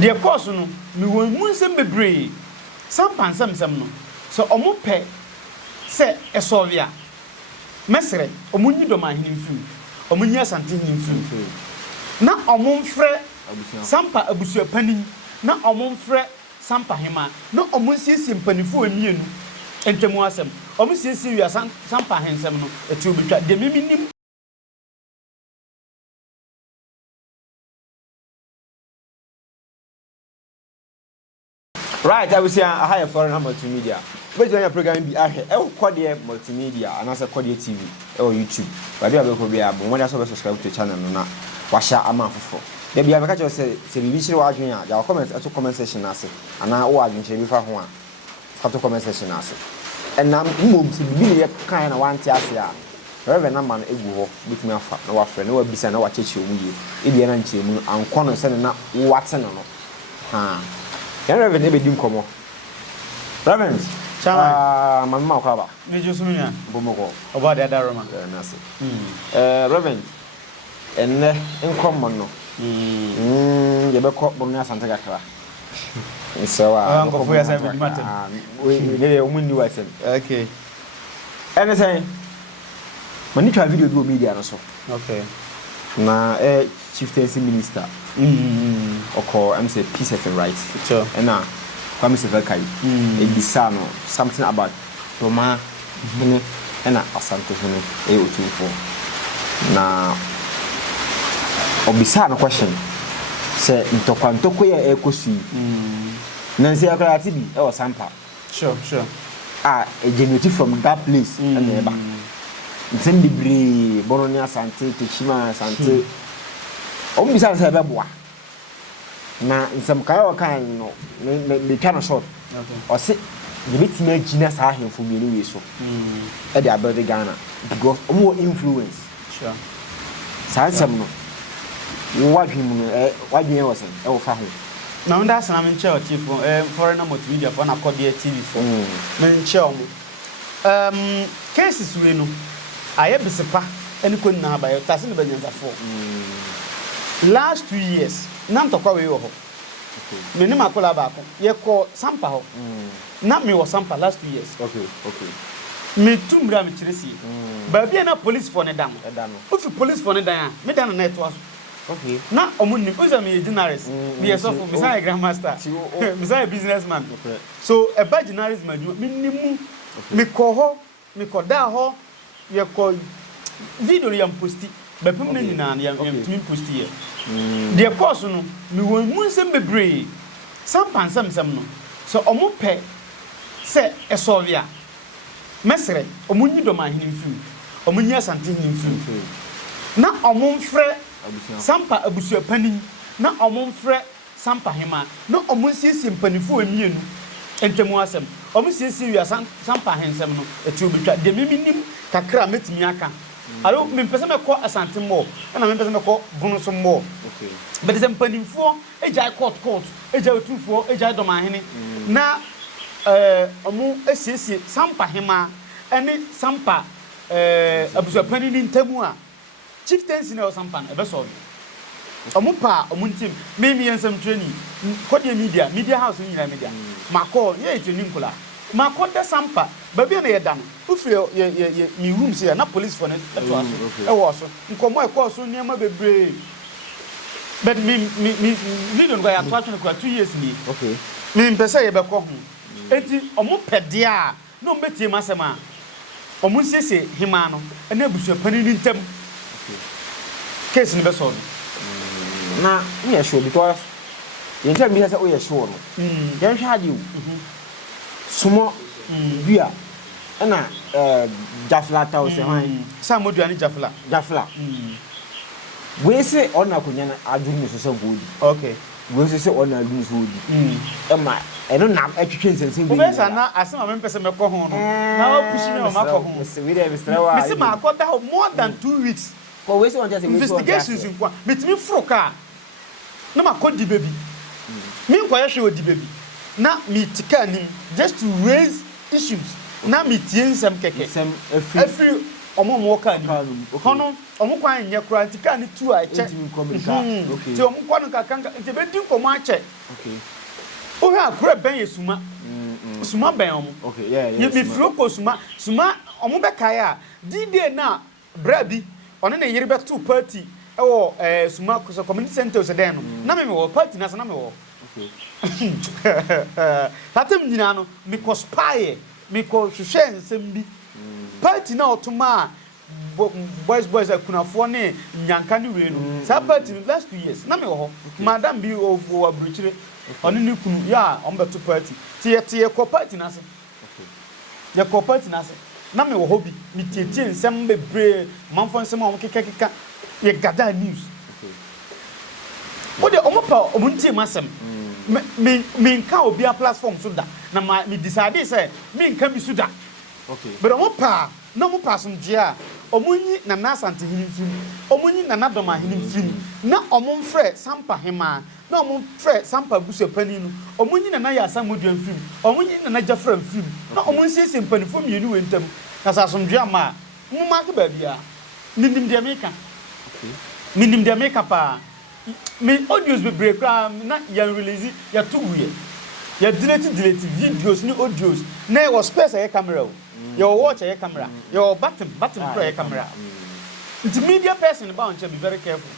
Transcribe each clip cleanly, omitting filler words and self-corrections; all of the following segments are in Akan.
The course no me won munsem bebre. Sampa nsem no. So omo pe se esovia. Mesre omunyi Dormaahene mfiri. Omunyi Asante mfiri. Na omo mfre Sampa abusua panin. Na omo mfre Sampa hema. Na omo siesie mpanifo emienu. Entemu asem. Omo siesie wi Sampa hensem no eti obetwa. De miminim right, I will say a higher foreign multimedia. But your program be ahead. Quadia multimedia and as a Quadia TV or YouTube. But you have be able when I subscribe to the channel. No, washa a month for. There be a catch of say, we should watch me. There are comments at the comment section. I say, and now watching before one. At the comment section. I say, and now move to be a kind of one tiasia. Reverend Naman Egu, with me, no friend, no business, no teach you. Indian and corner sending up Watson. Reverend ebe dim komo. Reverend. Chama. Mama kwaba. Mejo sumina. Bomoko. Oba de adaroma. Nase. Reverend. Enne enkomo no. Ye be ko Bono Asante kakra. So ko fu ya sa bi matem. We dey omuni wasem. Okay. Ene say mani twa video do media no so. Okay. Na Chieftancy minister. Oko I'm say peace of right. Sure. And now Kumasi Kai. Ebisano something about Dormaahene and Asante Otumfo. Na obisano question. Say ntokwanto ya ekosi. Nansi akrati bi e was Sampa. Sure. A generated from that place and neighbor. Ntende bre Bono Asante Techiman Asante. Bisa say beboa. Na nsem kai o kan no me twa no short. Okay. O se the bitima gina sa ahemfo bi ni we so. E dey abroad Ghana because more influence. Sure. Sa nsem no. Wo wadwem no wadwen wo sen e wo fa ho. Na unda sana me nche chief foreign multimedia for na Kodia TV for. Me nche omo. Cases we no aye bisepa eni ko na ba yo tase ne banyanza for. Last 2 years, nam to kwa we ho. Me ni makola ba ko. Ye ko Sampa ho. Na me wo Sampa last 2 years. Okay. Me tumra me kiresi. Ba bia na police for ne dam. Ofi police for ne dan a, me dan na to aso. Okay. Na omunni oza me journalist. Me yesofo, me say grandmaster. Me say businessman. Okay. So e ba journalist madwuma me nimu. Me ko ho, me ko da ho, ye ko video yam posti. Ba pem na nyina yam tumi posti ye. The course no me won munsem bebre. Sampa nsem no. So omo pe se esovia. Mesre omunyi Dormaahene mfiri. Omunyi Asante mfiri. Na omo mfre Sampa abusua panin. Na omo mfre Sampa hema. Na omo siesie mpanifo emienu. Entemu asem. Omo siesie wi Sampa hensem no eti obetwa. De miminim kakra metimi aka. Alo me pese me ko Asante mo. Na me pese me ko Bono so mo. Okay. But the mpanimfo ejai court ejai Otumfo ejai Dormaahene. Na omo esiesie Sampa hema ene Sampa abusua panin ntemu a Chieftancy na Sampa na ebe so omo pa omo ntim me yensam training Kodia media house ni na media mako ye training kula mako da Sampa ba bia na ye da no ufre ye mi room se na police for na to aso e wo so nkomo e ko so niam bebre but me don't go ya to 2 years ni Okay. Me mpese ye be ko ho enti omo pede a no mbetie masema omo siesie hima no na abusua panin ntam case ni be so Na me sure because you tell me say oh you sure no. Yan hwa di o. Sumo bia na jafla ta o se han sa moduane jafla we say ona kunya na adwumi so se godi. okay We say ona adwumi so godi. Ma eno na atwetwe nsensen bi. Obesa na asema me pese me ko ho no na o push me o ma ko ho we dey Mr. Wa. me se ma ko da more than 2 weeks Ko we say on just investigations in kwa metimi fro ka na ma ko di baby me nko ya hwe odi baby na me tika nim just to raise issues na me tie nsem keke Sem every omo mo ka ni hono omo kwan nye kura ntika ni tu a eche ti omo kwan ka kanka nti be din komo ache okay o ha kura ben yesuma suma ben omo okay yeah ye be firo ko suma omo be kai a D-Day na bra bi one na yiri be to party ewo suma ko community center se den no na me wo party na se na me wo okay hatem nyina no me ko spy me ko hwehwe nsem bi party na otuma boys akunafo ne nyanka ne we no sa party last 2 years na me wo madam bi of abruchire oni ni kunu ya on beto party tie ko party na se okay ye ko party na se na me wo hobi mi tietie nsem bebre manfo nsem on keka ye gada news okay wo de omopa omuntie masem me nka obi a platform so da na me decide say me nka bi so da okay but omopa na mo pasum dia omunyi na Asante hinimfim omunyi na Dormaahene hinimfim na omomfrɛ Sampa hema na omomfrɛ Sampa busepani no omunyi na ya asamoduan film omunyi na jafra film na omunsiese mpanifo mienu wentam na sasomdua ma mo ma ke ba bia ninim de meka okay minim de meka pa me audios be break na ya release ya tuguye ya delete videos ni audios na was space ya camera your watch your camera your button pro your camera the media person about to be very careful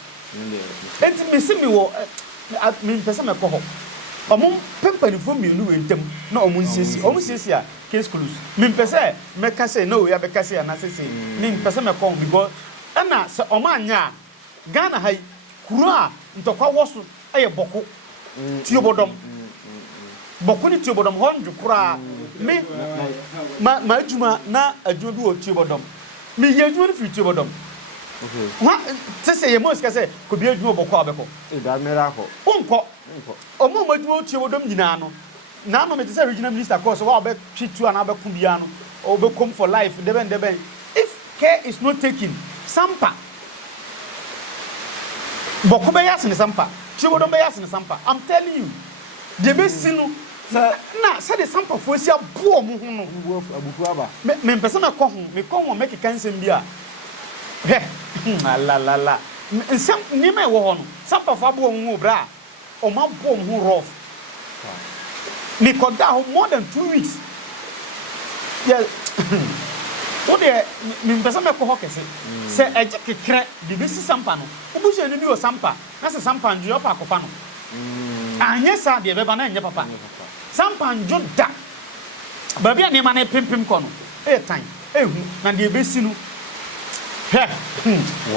and me see me wo me person me ko ho omum pempani fo mi nu wentem na omun sisi a case close me person me ka say no ya be ka say na say me person me ko because na se omanya Ghana hai kuro a ntokwa woso eye boko tiobodom boko ni tiobodom honju kura me ma adwuma na adwuma bi wo tiobodom me ye adwuma ni fi tiobodom okay wa tese ye mo ska say ko bi adwuma boko abeko e da mera ko onko omo ma adwuma tiobodom nyina no na no me tese regional minister course wa obe twitu ana abeku bia no obe come for life deben if care is not taken Sampa boko be yasne Sampa tiobodom be yasne Sampa I'm telling you the best sinu na say the Sampa for sia bo mo ho no abufu aba me pese me ko ho me ko mo make kansem bia he la nsem ni me wo ho no Sampa fa bo mo bra o ma bo mo ho rough me ko da ho more than 2 weeks yeah o de me pese me ko ho kese se eje kekre de be si Sampa no obusu enu ni o Sampa na se Sampa nju opa akofa no anye sa de be ba na anye papa Sampa njo da baby a nema na pimpim kono time ehu na de besi no he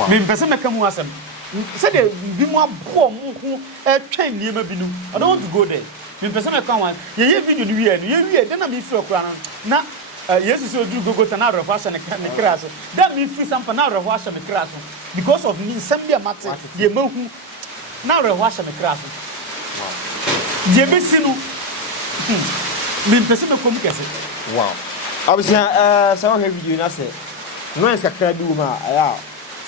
me mpese meka mu asem se de bi mu abo mu ho etwen niema bi no I don't want to go there me mpese meka wan ye video ni wie no ye wie de na me firi okura no na yesu se odu gogota na refo asha ne kra so da me firi Sampa na refo asha me kra so because of me sambia mate ye mahu na refo asha me kra so de besi no me pese me kom kese wow obviously so have video na say no is kakra bi uma aya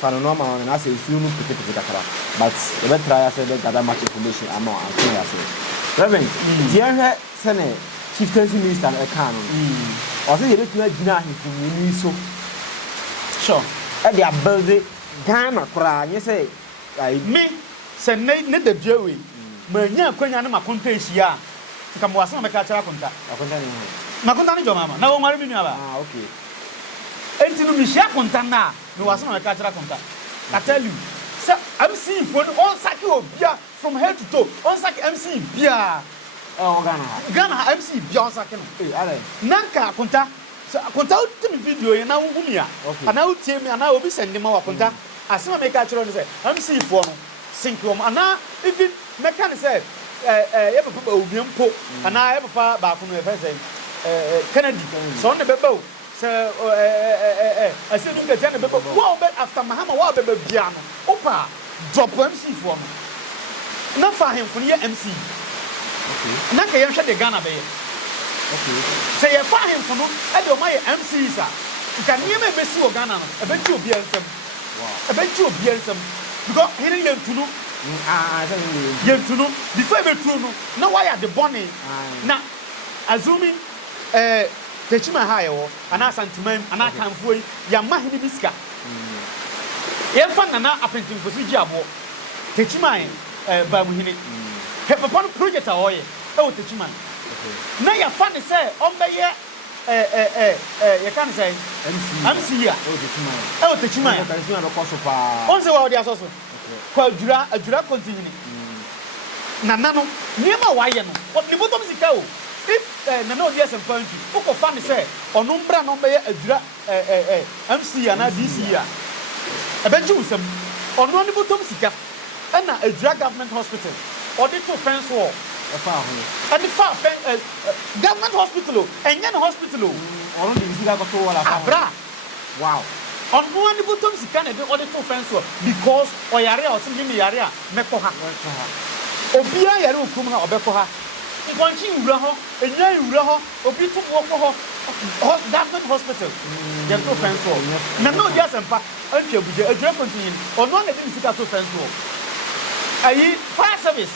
fa no normal na say isu no pete kakra but we try say that gather much information amount and say say reverend dia he say chieftancy minister e kan no o say ye betuna gina ahefu ni so sure e dia build Ghana kra nye say me say ne da jewe ma nya kwanya na makonta ehia kama wasema meka chara konta makonta ni joma mama na wo mari mi aba okay enti no mi hia konta na no wasema meka chara konta I tell you sir I'm seeing for on saki obia from head to toe on saki MC bia Ghana MC bia on saki no ale nanka konta ultimi video ye na wugumia ana utie mi ana obi sende ma wa konta asema meka chara no say MC for no synchro ana even meka ni say ye papa obiempo ana ye papa ba ko no e fese Kennedy so on the bebo se ase du ngete na bebo wo be after mahama wo be bia no opa drop MC for no na fa hemfo ye MC okay na ka ye hwe de Ghana be ye okay se ye fa hemfo no e de o ma ye MC sa nka niema be si o Ghana no e be ti obi ansem wow e be ti obi ansem because here ye ntunu yentuno before be true no na why are the bonny na assuming Techiman ha yewo ana Asante ana Kamfo ya mahini biska ye fa nana apentimfo si giabo Techiman ba muhini he papa no project a oye o Techiman na ya fa ne say ombeye you can say MC here o Techiman be koso pa on se wa odi asoso kwa adura continue nana no niema wa ye no o ni botom sika o if nana odi asempa nti o ko fa ne say onumbra no be adura MC ana DC here ebenji usem ono ni botom sika na adura government hospital audit to fence wall and the far government hospital and yan hospital ono di sika ko to wala fa abra wow on no ni botom sika na be audit to fence wall because oyare o sim ni yare a meko ha obia yare okum ha obeko ha nkonchi wura ho enya wura ho obi to wo ko ho government hospital dem to fence wall na no dia sempa antwa buje adura continue ono na di sika to fence wall ayi fire service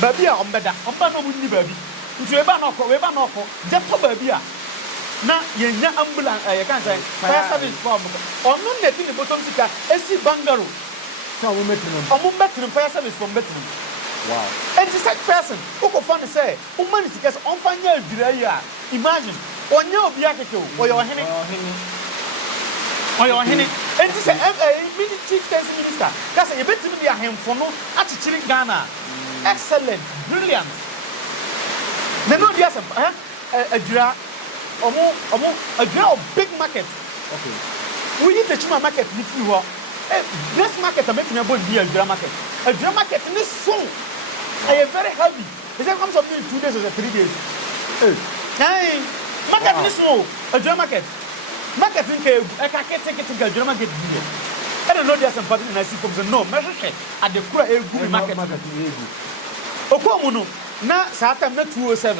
baby a ombeda omba no munni baby nti we ba na okọ je to baby a na yenya ambulance ye kan say fire service form onu na ti ni bottom sika esi bangaro so we metro fire service from metro wow and the such person who go find say o man sika so on fanya adura yi a imagine onya obi akeke o oyo hene and this Chieftancy minister that's a bit to be a hemfo no achichiri Ghana excellent brilliant no dia some adura omo adura big market okay we need Techiman market ni free ho this market make me about the adura market ni so I am very heavy is it comes up in 2 days or 3 days hey market ni so adura market nke ekakete adura market bi I don't know there's some party na see folks no measure at the kura egu market okomu no na saata na 207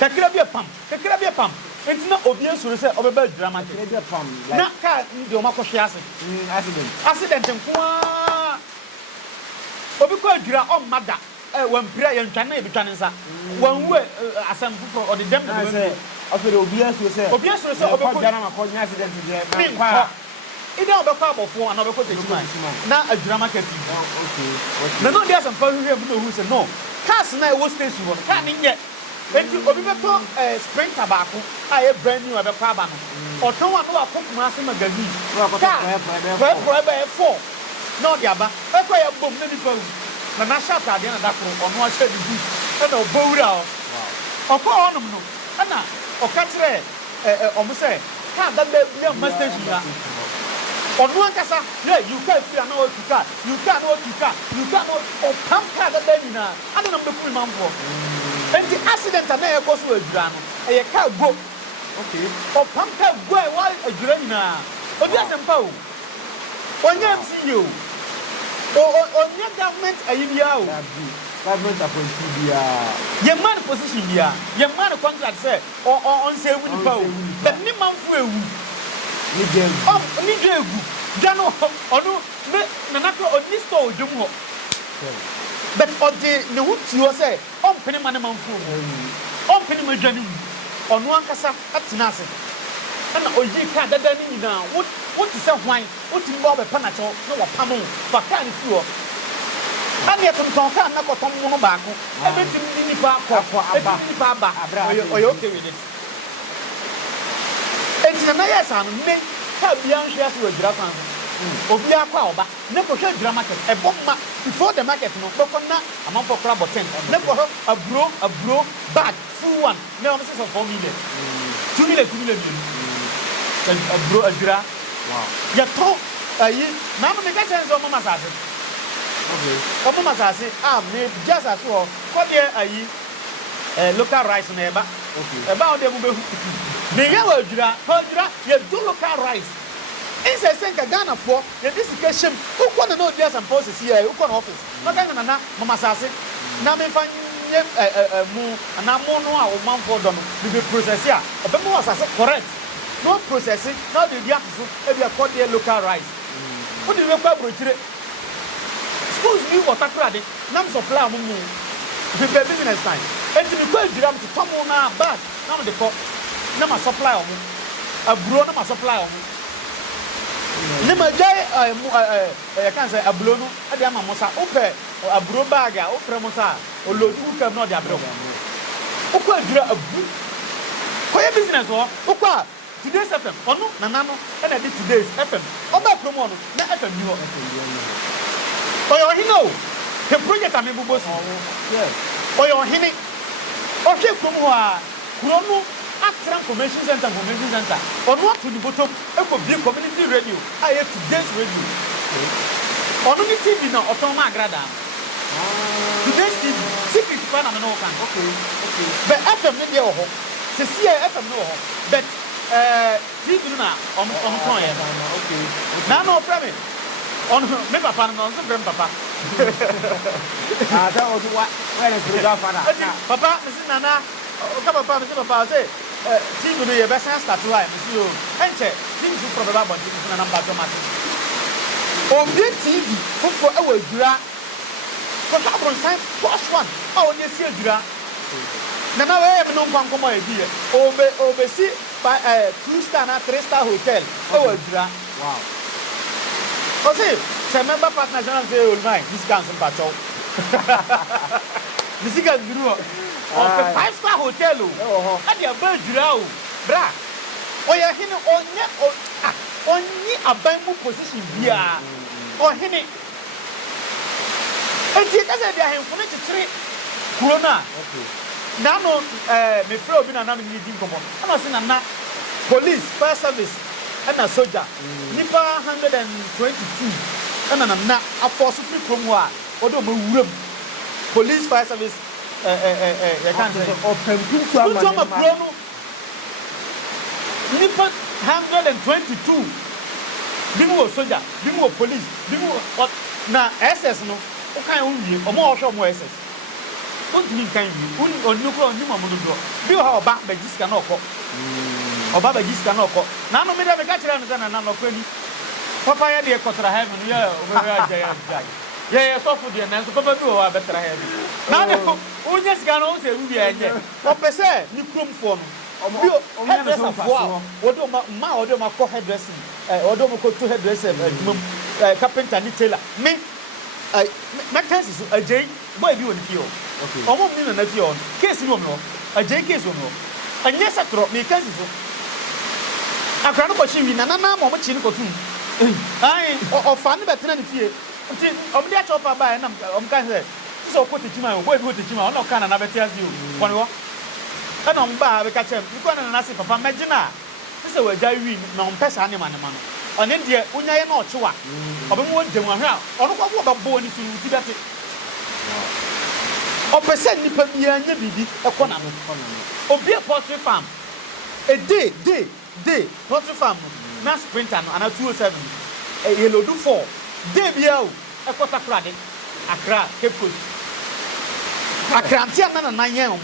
kakira bi pam enti na obi ensure say obeba adura market kakira bi pam na ka ndi o makohwe ase accident nko obi ko adura o mada wampira ye ntwane e bitwane nsa wanwe asamfufo o de dem na be afere obi ensure say obeko adura ma ko accident je kwa ida obekọ abofo ana obekọ Techiman na adura market okay na no dia some people here no who say no cars na e wo station wo car ni nye enti obi beto sprinter baako a e brand new obekọ aba no oton wa no akọ Kumasi magazine for e 4 no dia ba e ko ya bom na nipa na na sha ta dia na dakoro ono a sha di e na obowura o okọ onum no na oka kire omo say car da be bia station ya onu ankasa you can feel na you can o pam ka da na ana na mbeku manfo enti accident na e ko so adura no e ka go okay o pam ka go e wa adura na obi asempa o onya MCU onya government ayibia o government appointee bia ye man position bia ye man contract say on say we ni pa o but ni manfo ewu ni degu jano onu me nanako oni store odum ho but odi ne huti ho say on pene man manfo on pene madwani onu ankasa atena ase na oyi ka dada ni nyina what is say hwan what in bo be panacho na wo pam fa ka ni fi ho ani etonton ka na ko tom no baako ebetim ni nipa aba oyo okay with it enti na yes anu me ka bia nhwe aso adura kwan obi akwa oba ne ko hwe adura market e bomma before the market no ko na amanfo kra boten ne ko abro bag full one ne on say 4 million 2 million abro adura wow ya to ayi na me ka chance o mama sase okay o mama sase me just as o ko de ayi local rice na eba okay eba o de mu be me ya adura ye do local rice inside senka Ghana for ye discussion who ko na no dia some process here who ko na office no ga na mama sase na me fa nye mu na mo no a o man for do no be process here obe mo sase correct no process no dey dia so e be call the local rice who dey make abrochire schools ni water crowd na supply mo mu be business time enti me ko adura mo to tomo na bag na mo dey call na ma supply omo aburo na ma supply omo ne ma jai kan say aburo no e dey ama mo sa ope aburo bag a ofre mo sa olodu kam no dey abro okwa adura abu koye business o okwa today's FM ono nana no e na dey today's FM oba promo no na FM ni ho oyo hino the project am bubo si yes oyo hini ohwe krom ho a kuro no Accra Convention Center ono to the bottom e ko bi community radio aye today's radio ono ni TV na otoma agrada today's TV secret fan am no kan okay but FM ni dey ho se see FM no ho but TV na on ton ye okay na no frame on me papa no so frame papa that was what when is the father papa me nana o papa me papa say team no ye best start to high me o enche team fu from baba body na number automatic on the TV for e wa dura ko ta bron sign push one o ne si adura na na we me no nkwan komo e bi obe si 2-star na 3-star hotel e wa dura wow Kasi, sa member partner siya say all this can some pacho. This can duro. O 5-star hotel o. Adi aba dura o. Bra. Oya hini onye aban mu position bia. O hini. Enti ka say dia henfo ne chichiri corona. Okay. Na no me frɛ obi na na me di nkomo. Ana se na police, fire service and a soldier. Nipa 122 and na a force free from war. Odo mo police fire service I can't say open to a Nipa 122 bimu soldier, bimu police, bimu na SS no o kan unwie o mo hwo mo SS. Ontimi kan wi oni ko oni mo do bi o ha oba bagiska na okọ oba bagiska na okọ na no me da me ka kire no na no kwani papa ya de kotra heaven ya o me ya jaya ya so fu de na so papa bi o wa betra heaven na de onye sika no o se wi enye o pese ni kromfo no bi o hairdresser fo odo ma odo ma ko hairdressing odo mo ko to hairdresser carpenter ni tailor me Mekansi so ajay boy bi won fi o okay omo mi na fi on case ni o me o ajay case o me o anya satro mekansi so akra no ko chi wi na mo chi ni ko tum ai o fa ni betena ni fie nti omo dia chopa ba na omo kan say so ko Techiman o boy bi o Techiman o no kan na beti azi o kwani wo na omo ba be ka chem bi ko na se papa magina se wa jay wi na omo pesa ne ma no ɔne deɛ unyaye na ɔkyewa ɔbɛmu wɔndɛmu ahwɛ a ɔno kɔkɔ ɔbɛbɔ ni sunu ti bɛte ɔpɛsɛ nipa biara nya bibi ɛkɔ na no obi a poultry farm day poultry farm na sprinter no ana 207 yellow do 4 day biara o ɛkɔ takrade Accra Cape Coast akrantia na yɛn o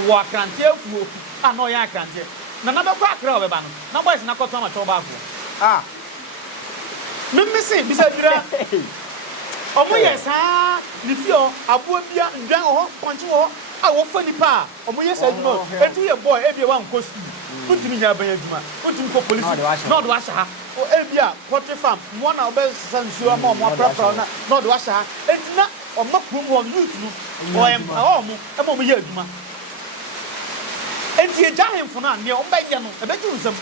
ɔwɔ akrantia afuo a na ɔyɛ akrantia na bɛkɔ Accra ɔbɛba no na boys na kɔtɔ ma tɔ baafo Mimi say bisa dura omo yesa ni fio abo bia ndwan ho ponche ho a wo fa nipa omo yesa adwuma etu ye boy e bia wan ko school utumi nya ban adwuma utumi ko police no do asha ha o e bia poultry farm mo na obe sansuo ma omo aprapra na no do asha ha etina omo pum ho youth no o em omo e mo ye adwuma enti e jahemfo na ne omo ba ye no e be ju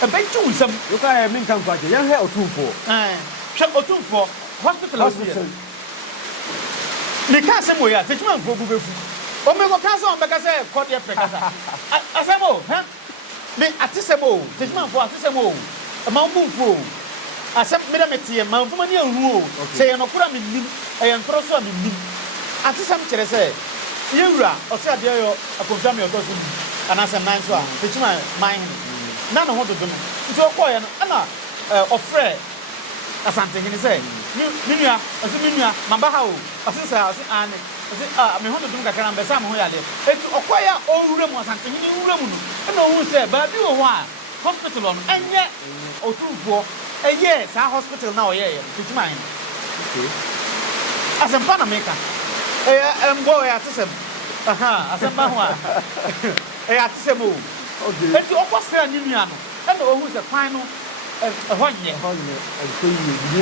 ebentu usam you can mean kan kwaje yan he Otumfo hwe Otumfo hospital me ka se mo ya Techiman fo bu befu o me ko ka se on be ka se ko de prekasa asemo me atisemo Techiman fo atisemo ma mbu fo asem me da metie ma mfu mani ahu o se ye no kura me nim e ye nkoro so a me nim atisem kire se yewura o se ade yo akonfam me o to so ana se man so a Techiman man na no hodo no nti okoye no ana ofre Asante hini say minua ase minua maba ha o ase sa ase ane ase me hodo dum kakra mbesa me ho yade enti okoye owura mu Asante hini wura mu no na ohu say ba bi wo ho a hospital on enye Otumfo eye sa hospital na oye Techiman okay Sampa na meka embo ya tsem aha Sampa ho a atesem o okay enti okosra ni nua no e na ohu se kwan no ehonye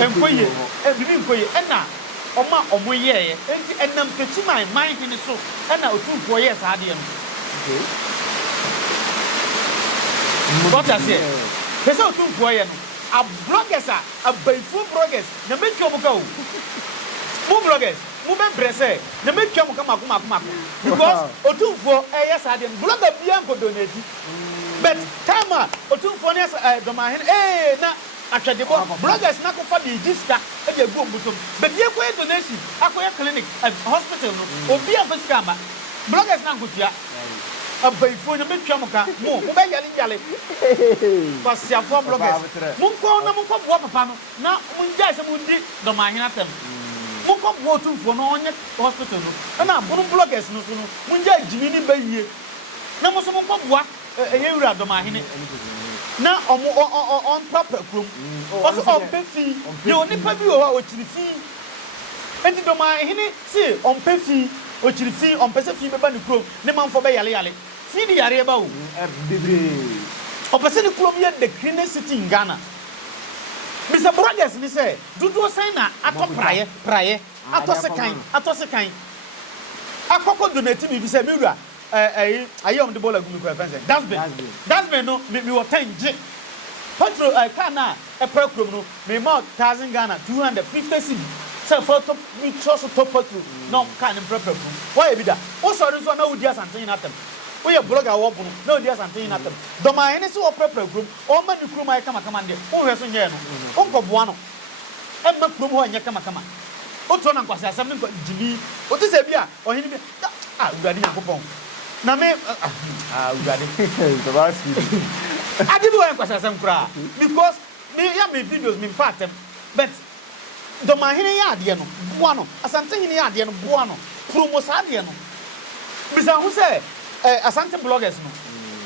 enkoye bibi enkoye e na oma omoye enti enam Techiman man hene so e na Otumfo ye sa de no okay what I say pese Otumfo ye no a bloggers a bayfo bloggers na metwa mo ka o mo bloggers mo be brese na metwa mo ka makoma because Otumfo yes ade blogger bia ko donate but time Otumfo ne Dormaahene na atwadebo bloggers na ko fa bi register e dey go mbutom but ye ko donation akoya clinic hospital no obi afisika ma bloggers na ngotua abayfo na metwa mo ka mo be yale pasia for bloggers mo ko na mo ko bo papa no na mo nja se mo ndi Dormaahene atem mo ko bo Otumfo no onye hospital no na bo bloggers no so no mo nja jimi ni bayie na mo so mo ko bo eyewura Dormaahene na on proper krom also on pefi ye onipa bi o chiri fi enti Dormaahene si on pefi o chiri fi on pese fi be ba ni krom ne manfo be yale fi di yare ba o bebre o pese ni krom ye the cleanest city in Ghana Mr. Brothers ni say dudu say na praye atose kan akoko donate bi say mewura ayom de bola gumi ko fence that's been no me wa tanji petrol car na e prakrom no me ma 1000 Ghana 250 cedi say for top me trust top petrol no car in prakrom why be that o sorry so na odi Asante na atem o ye blogger wo bunu na odi Asante na atem Dormaahene se wo prakrom o ma ni krom ay kama de o hwe so nye no o ko boa no e ma krom ho nye kama o to na nkwase asem ni jimi o ti se bia o hini bi urade yakopon na me urade the last video I did want kwasa sam kra because me videos me pattern but Dormaahene ya ade no boa no Asante hini ya ade no boa no promo sa ade no bisa hu se Asante bloggers no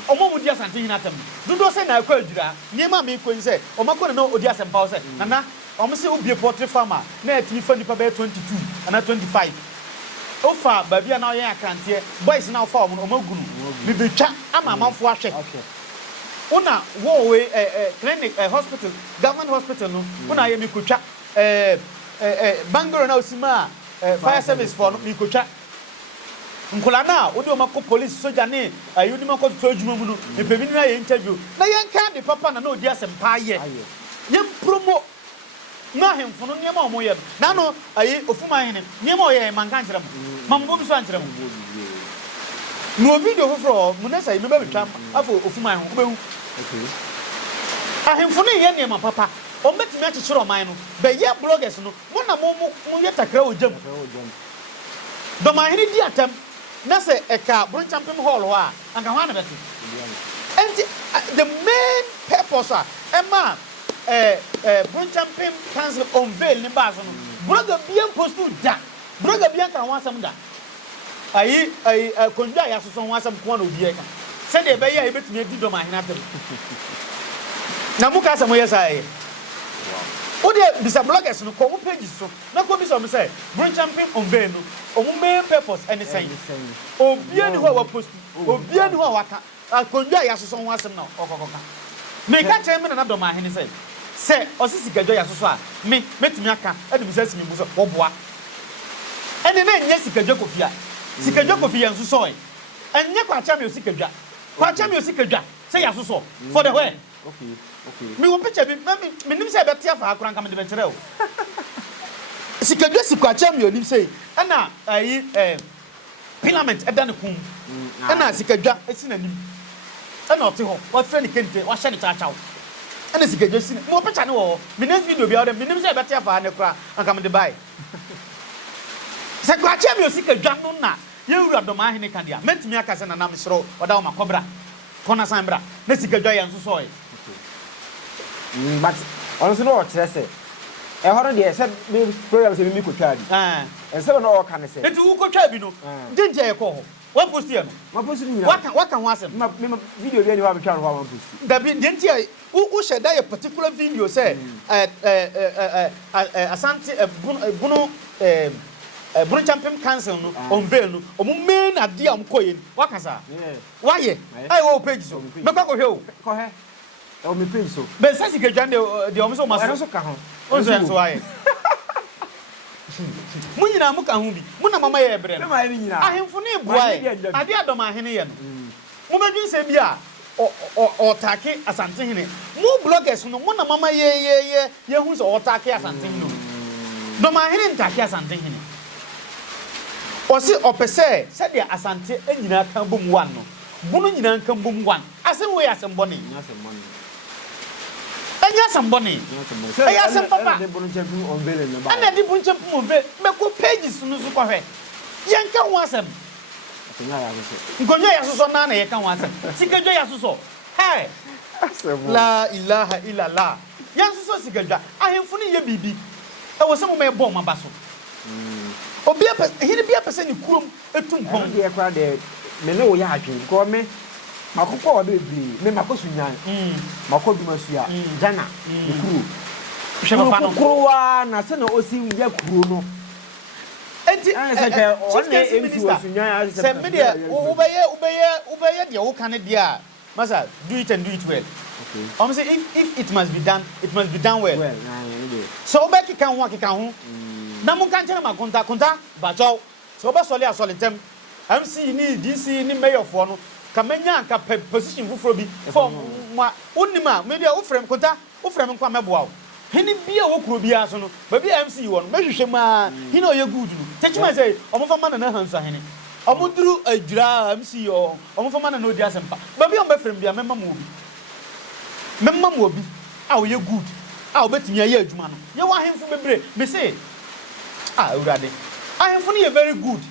omo mudi Asante hini atam dudo se na akwa adura niema me ko nse omako na odi asempa o se nana omo se obie portrait farmer na atimi fa nipa be 22 ana 25 ofa babia na oyen akrantie boys na ofa omo magunu me betwa ama amanfo ahwe una wo we clinic hospital government hospital no una ye me kotwa Bangor na osima fire service for me kotwa nkola na odi o mako police soldier ne ayudi mako to adwuma mu no me pebi na ye interview na ye nka de papa na odi asempa ye ye promo na hemfo no niema omoye na no ayi Ofumaahene niema oye manka nkyerem mambo bi so ankyerem no video foforo munesa me ba betwa afo Ofumaahene obehu okay ahemfo no ye niema papa o metimi akyekere o man no be ye bloggers no mo na mo ye takra ojam Dormaahene di atam na se eka Bronchampim hall ho a anka ho na beti and the main purpose ema Bronchampim council unveil ni baso no blogger bien postu da blogger bien kan wasam da ayi konja ya soso wasam ko na obi eka se de be ya ebetumi edi Dormaahene atam na muka sa mo yesa e wow o de bisa bloggers no ko mo page so na ko bi so me say Bronchampim unveil no o mo main purpose anything obi ani ho wa post obi ani ho wa ka konja ya soso wasam na okokoka me ka chen me na Dormaahene say se osisi gadwa ya soso a me metimi aka ade bisa simi mu so wo boa ene na nya sikadwa kofia sikadwa kofia nso so enya kwa cha me osikadwa kwa cha me osikadwa se ya soso for the way okay me wo picture bi me nim se be tia fa akura nka me de be kire o sikadwa sikwa cha me onim se ana ayi parliament eda ne kum ana sikadwa esi na nim ana ote ho wa friend kente wa hye ne cha chawo ana sikadwa si mo picture ne wo me next video bi awde me nim se be tia fa ne kura anka me de bai se kwa cha me osikadwa no na ye wura Dormaahene kan dia mentimi aka se na na mesro oda wo makobra kona san bra na sikadwa ya nso so but honestly no kire se e horo de se program se mi kotwa di e se no o kan se enti wo kotwa bi no dinje e ko ho wa post ye no ma post ni waka ho asem me video bi ni wa betwa no wa post da bi dinje wo share that particular video say Asante Bono Bono Champion Council no unveil no omo main ade am koye wakasa why ai wo page so me kwa ko hwe o ko he o me page so be sasi ke jande de omo so maso so ka ho o so why munyina mu ka ho bi mu na mama ye bre no ahemfo ne bua ade Dormaahene ye no mu medwin se bi a o take Asante hene mu bloggers no mu na mama ye hu so o take Asante hene no Dormaahene ntake Asante hene osi opese se de Asante anyina kan bom wan no Bono nyina kan bom wan asem we asem bone anya asem bone anya asem papa de Bono Champion unveil no ba ana de Bono Champion unveil me ko pages no so ko hwe yanka ho asem ngonyo ya soso na na ye kan wan asem sikajo ya soso hey la ilaha illallah ya soso sikajo ahemfu ne ye bibi e wo se mo me bom mabaso obi hini bia pese ni kurom etum pon de ekwa de me ne wo ya adwen ko me makokọ wa bebre me makosunyan makoduma sua jana ikuru hwe papa no kuruwa na se na osi ya kuru no enti onne emti osunyan se me de ubeye de wo kan de a masa do it and do it well okay say if it must be done well so obeki kan ho akeka ho na mun kan ma konta ba jow so ba sole asole tem MC ni DC ni mayor fo no kamanya anka position fufuro bi for ma unima me dia wo frem konta wo frem nkwa meboa hini bia wo kuro bia so no ba bia MC wo no mehwehwe ma hini oye good no Techiman say omo fa ma na hanso hini omo duru adwira MC yo omo fa ma na no di asempa ba bia omo frem bia memma mo obi a oye good a obetimi aye adwuma no ye wa hemfu bebre me say urade ahemfo ne very good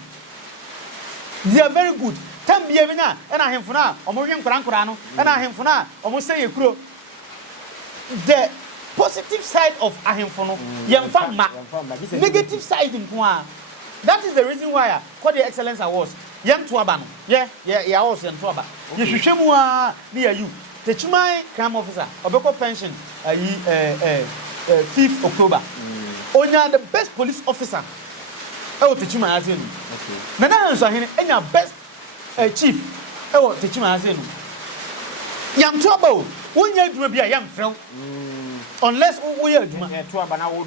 they are very good tam bia bi na na ahemfo na omo hwe nkora no na ahemfo na omo say ekuro the positive side of ahemfo no yemfa ma negative side nko that is the reason why call the excellence awards yento aba no yeah awards yento aba ye hwehwe mu a ne ya you Techiman crime officer obeko pension 5th October onya the best police officer Techiman azenu okay na hanso ahene enya best chief Techiman azenu yam to aba wonya adwuma bia yam frew unless we adwuma to aba na wo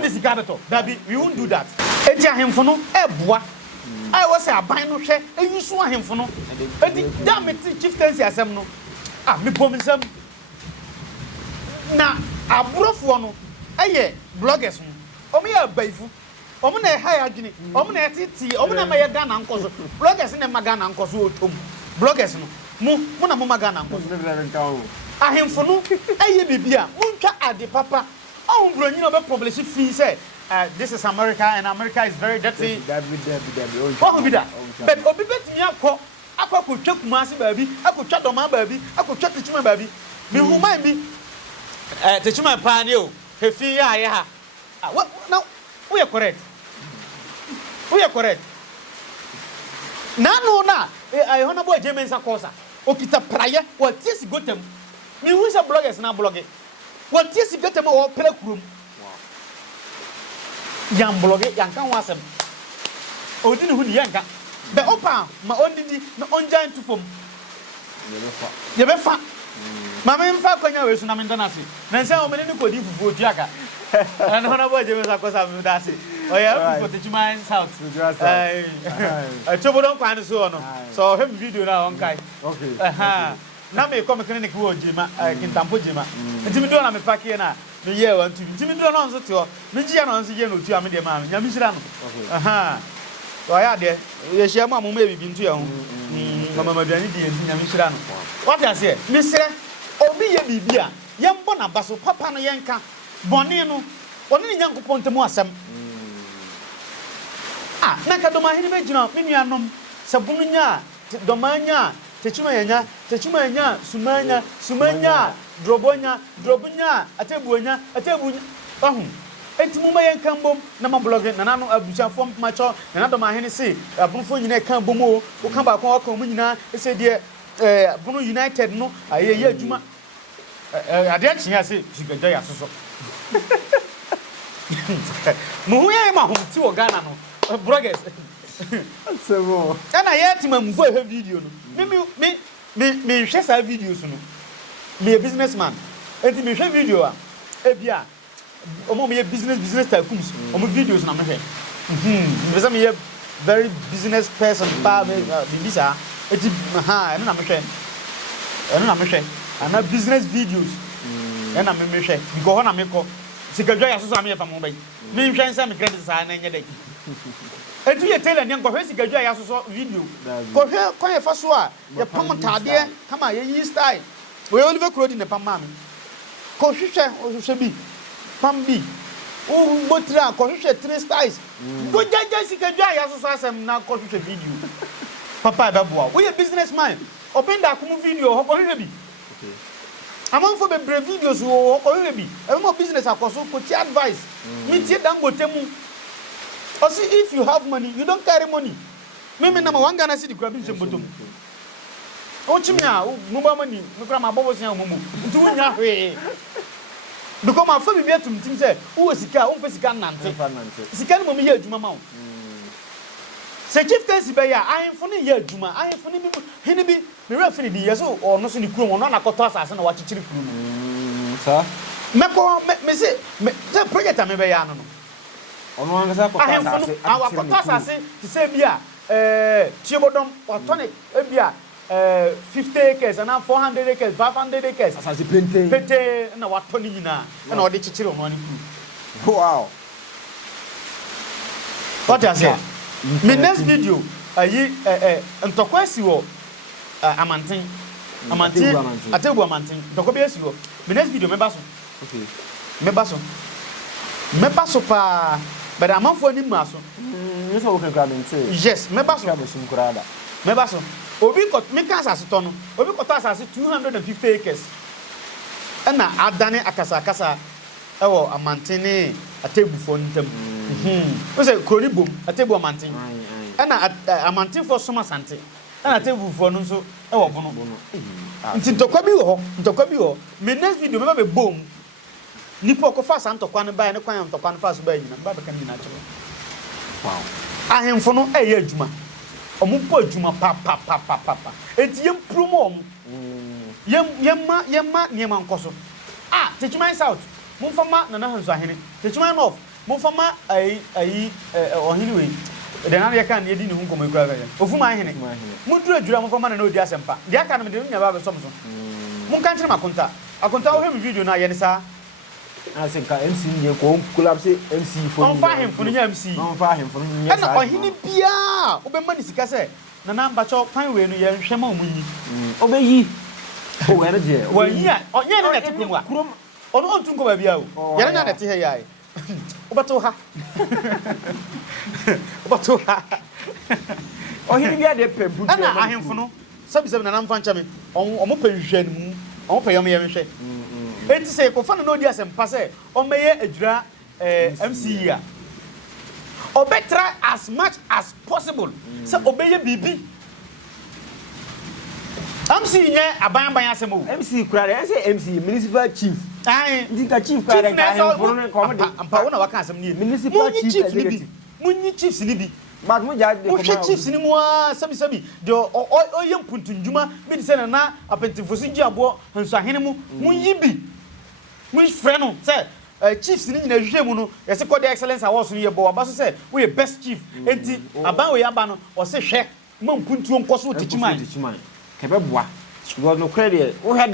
disikabeto that be we won't do that enti ahemfo no eboa ai wo se aban no hwe enyusu ahemfo no enti dameti chieftancy asem no me bomsam na aburofo no eye bloggers no omo ya baifu omo na ha adwene omo na titi omo na maye Ghana nkoso bloggers na ma Ghana nkoso otom bloggers no mu na mo ma Ghana nkoso ahemfo no eye bibia muntwa ade papa on broni no be publish fee say this is America and America is very dirty oh bida but obi betimi akwa twa Kumasi baabi akotwa Dormaahene baabi akotwa Techiman baabi me human bi Techiman pa ne o hefi ya ha now we are correct nanu na I honorable James Akosa okita praye what is gotem me hu say bloggers na blogge what is gotem o pele kurum yam blogge yanka wasem odini hu ni yanka be opa ma ondidi na onjan to fom ye be fa mama mfa kwanya we su na menda na se na nse o me ni kodi fufu otuaka and honorable James Akosa me da se o ya for Techiman south chobo don kwan so no so hem video na on kai okay na me come clinic wo jima kintampo jima ntimi do na me pake na me ye wan tu ntimi do na on so te o me ji ya na on so je no tu am de ma nyami hira no so ya de ye hia ma mo ma bibi ntu ya ho mama maduani de enti nyami hira no what ya say me sere obi ye bibia ye mbo na baso papa no ye nka boni no oni ni Nyankopon temu asem na ka Dormaahene be gina me nuanom se bunu nya Dormaahene Techiman nya sumanya drobonya atebunya ahu enti muma yen kan bom na ma blogging na nanu abuchafo macho na Dormaahene se abunfo nyina kan bom o kan ba kon akon mu nyina se de bunu United no aye adwuma ade achia se sigaja ya soso mu hu ye ma hom ti o Ghana no bloggers. So And I had him move a video. Me share some videos. Me a businessman. And me share video. Ebia. Omo me business tycoons. Omo videos na me share. Because me a very business person. Pa me bisa. Eti I na me share. Na me share. And business videos. And na me share. Because na me ko. Sikajo ya so me fa mo bai. Me hwan say me credit sa na nya dai. Etu ye tell any ko hwe sikajo ya so video. Ko hwe ko ye fa so a ye pam tade kama ye yi style. We Oliver Crowdy ne pam mami. Ko hwehwe bi. Pam bi. O botra ko hwehwe 3 styles. Do jaja sikajo ya so asem na ko hwehwe video. Papa ba boa. We businessman. Open da kum video ho ko hwehwe bi. Okay. Among for the brave videos who are be a business akoso could advice. Me tie dangote mu. Or see if you have money, you don't carry money. Maybe number one Ghana city crab in bottom. Ochimia, mobile money, no grandma bobos and mumu. Do we because my family be to think say, who is Sika, who is Sika Nante? Sika Mummy here, Juma. Say Chieftancy by ya, I am funny here, Juma. I am funny. Hinibi, the referee, yes, or no, so the crew, or not a cotas and watch it. Sir, Mako, me say, the project I may be an. On one I am our cotas, to say, Bia, Chibodom or tonic, Bia, 50 acres and now 400 acres, 500 acres. As a pente, and what Tonina, and all the children one. Wow. What I say? My next video, Ntokwesi wo Amantin. Atebu Amantin. Ntokwesi wo. My next video, me baso. Okay. Me baso pa. But amanfo ni maso. Yes, I can grab it. Yes, me baso. Me baso. Obi got me kasa asitono. Obi got asase 250 acres. Na adane akasa. Ewo Amantini Atebu for ntem. We say Koribum Atebu Amantin. Na Amantin for some Asante. Na Atebu for no so ewo Bono. Nti ntokwabi ho. Me next video me be boom. Nipo ko fa Santokwa ne ba ne kwan Ntokwa ne fa so ba nyina. Ba be kan nyina acho. Wow. Ahemfo no eye adwuma. Omo po adwuma pa. Enti yem promo omo. Yemma niema nkoso. Techiman South. Mufama na hanzo ahene. Techiman North. Mufama ohini we. The na ya kan yedi ni hu nkomo ekura ga. Ofuma ahene. Muduru adwura mufama na odi asempa. De aka na me de nya ba be somso. Mun kan kire makonta. Akonta wo hem video na ye ne sa. Asenka MC nye ko collapse MC fo. On fa hem fo nya MC. On fa hem fo nya sa. Na ohini bia. Obemma ni sika se. Na namba cho kwan we no ye nhwe ma omunyi. Obeyi. O were je. Wa yi a. Onye ne net krum a. Krum. Ono ontu nko ba bia o. Yere nya net he yae. Obato ha. Obato ha. Ohini bia de pebu. Ana ahemfo no. Sabi na namfa ncha me. Omo panhwe mu. Omo payam ye nhwe. Enti say ko fa no odi asempa say o meye adwura MC a. Obetra as much as possible. Say obeye bibi. MC nye aban asem o. MC kura say MC municipal chief. Ai, ndika chief kura ka for no ko de. Ampa wo na waka asem ni. Municipal chief executive. Munyi chiefs ni bi. But mo ja de ko ma. Chiefs ni mo sabi de o yem puntundjuma bi de say na apentifo si ji abo hanso ahene mu. Munyi bi. Mun freno say chiefs ni nyina hwehwe mu no yese call the excellence awards ni ye bo aba so say we best chief enti aban we aba no o se hwe man puntuo nkoso Techiman kebe boa go no credit wo head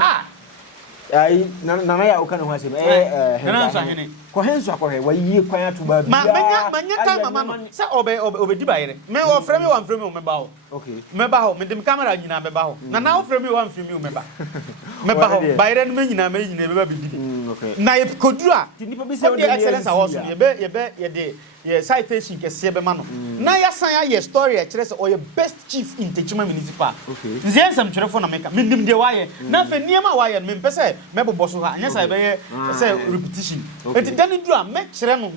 ai na ya uka no ho asem na so ahene ko henso akohwe wa yi kwan atoba bia manya time mama no say obedi bayere me o frame wan frame o meba ho okay meba ho me dem camera nyina meba ho na o frame wan frame o meba ho bayere no nyina me nyina beba bidi okay na e kodura nipa bi say o dey excellence awards ye de ye citation kese be ma no na ya san ya story e kire say o ye best chief in Techiman municipal okay nzie nsam kire fo na meka mindim de waye na fe niema waye me mpese me bobo so ha anya say be say repetition enti dani dura me kire no